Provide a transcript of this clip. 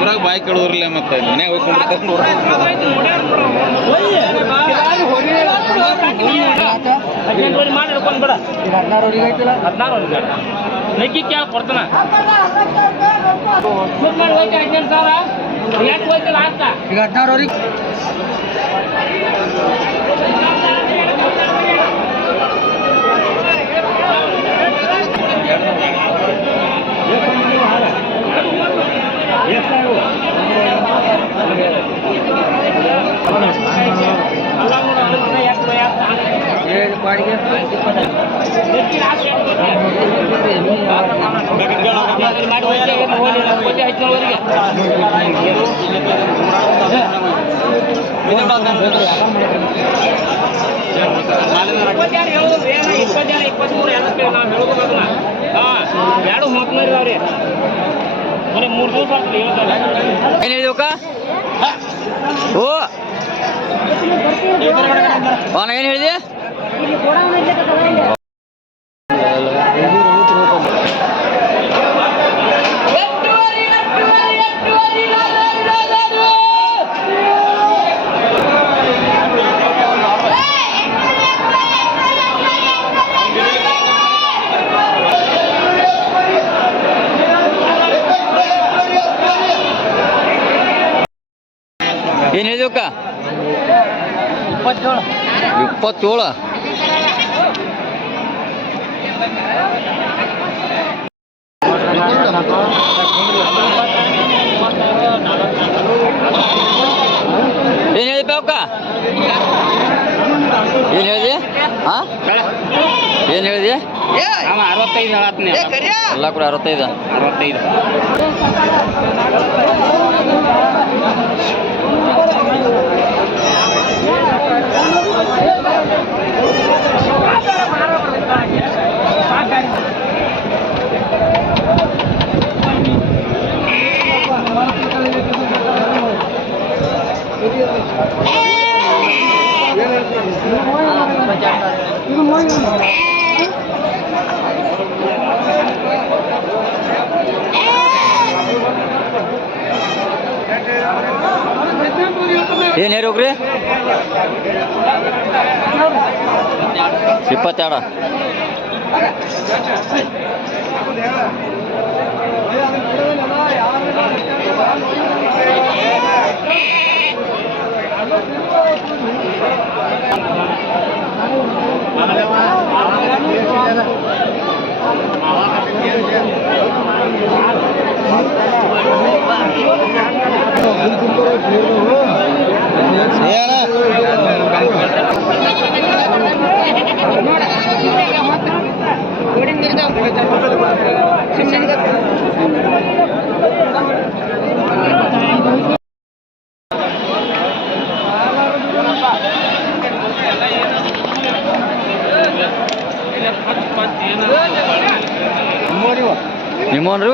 ಊರಾಗ ಬಾಯಿ ಕೇಳೋರ್ಲೆ ಮತ್ತೆ ಮನೆ ಹೋಗ್ಕೊಂಡು ಮಾಡಿ ಹಿಡ್ಕೊಂಡ್ ಬಿಡ 16 ನಕ್ಕಿ ಕ್ಯಾ ಕೊಡ್ತಾನ ಮಾಡಿ ಹೋಯ್ತು 18,000 ಎಷ್ಟು ಹೋಯ್ತು ಲಾಸ್ಟ್ ಈಗ 16 ಎರಡು ಹೋಗ್ತಾರೆ ಅವ್ರಿ ಮನೆ 3 ದಿವಸ ಆಗ್ತದೆ ಏನು ಹೇಳಿದಕ್ಕ ಓ ಏನು ಹೇಳಿದೆ ಏನು ಹೇಳಿದಕ್ಕ 27 ಏನು ಹೇಳಿದ್ಪ ಅಕ್ಕ ಏನು ಹೇಳಿದೆ ಹಾಂ ಏನು ಹೇಳಿದೆ 65 ಹೇಳತ್ತೀನಿ ಎಲ್ಲ ಕೂಡ 65 ಏನು ಹೋಗ್ರಿ 22 ನಿಮ್ಮೋನ್ರಿ